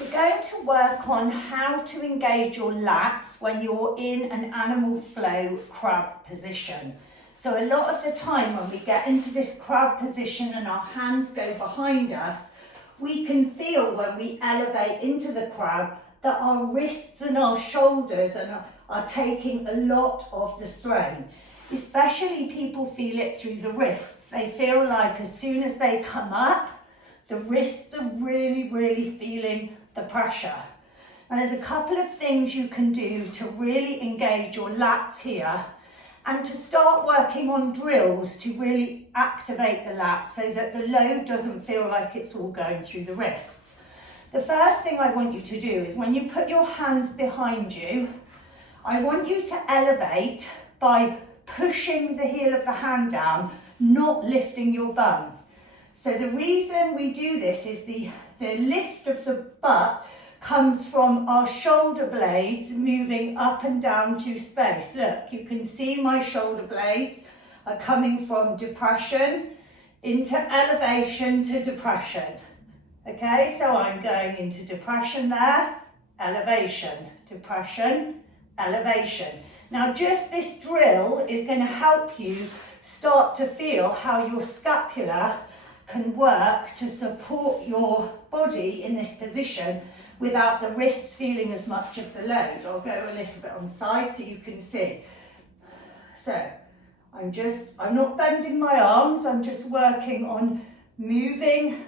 We're going to work on how to engage your lats when you're in an animal flow crab position. So a lot of the time when we get into this crab position and our hands go behind us, we can feel when we elevate into the crab that our wrists and our shoulders are taking a lot of the strain. Especially people feel it through the wrists. They feel like as soon as they come up, the wrists are really feeling the pressure. And there's a couple of things you can do to really engage your lats here and to start working on drills to really activate the lats so that the load doesn't feel like it's all going through the wrists. The first thing I want you to do is when you put your hands behind you, I want you to elevate by pushing the heel of the hand down, not lifting your bum. So the reason we do this is the lift of the butt comes from our shoulder blades moving up and down through space. Look, you can see my shoulder blades are coming from depression into elevation to depression. Okay, so I'm going into depression there, elevation, depression, elevation. Now just this drill is going to help you start to feel how your scapula can work to support your body in this position without the wrists feeling as much of the load. I'll go a little bit on the side so you can see. So I'm not bending my arms, I'm just working on moving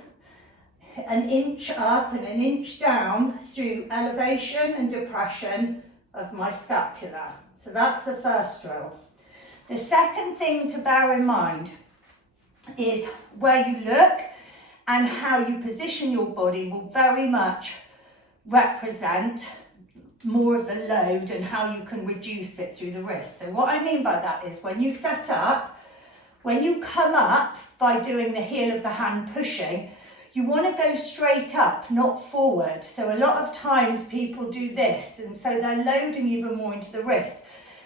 an inch up and an inch down through elevation and depression of my scapula. So that's the first drill. The second thing to bear in mind is where you look and how you position your body will very much represent more of the load and how you can reduce it through the wrist. So what I mean by that is when you set up, when you come up by doing the heel of the hand pushing, you want to go straight up, not forward. So a lot of times people do this and so they're loading even more into the wrist.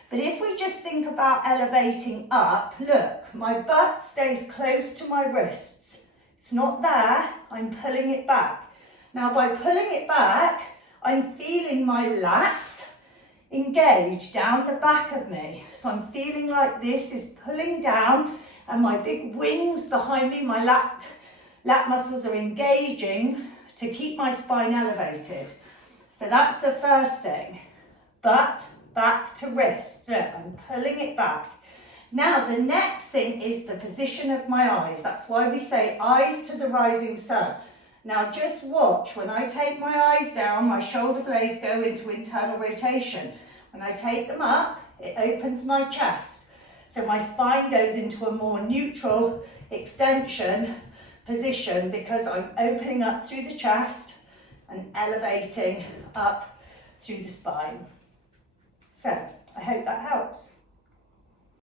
But if we just think about elevating up, look, my butt stays close to my wrists. It's not there, I'm pulling it back. Now by pulling it back, I'm feeling my lats engage down the back of me. So I'm feeling like this is pulling down and my big wings behind me, my lat muscles are engaging to keep my spine elevated. So that's the first thing. Butt back to wrist. Look, I'm pulling it back. Now the next thing is the position of my eyes. That's why we say eyes to the rising sun. Now just watch, when I take my eyes down, my shoulder blades go into internal rotation. When I take them up, it opens my chest. So my spine goes into a more neutral extension position because I'm opening up through the chest and elevating up through the spine. So I hope that helps.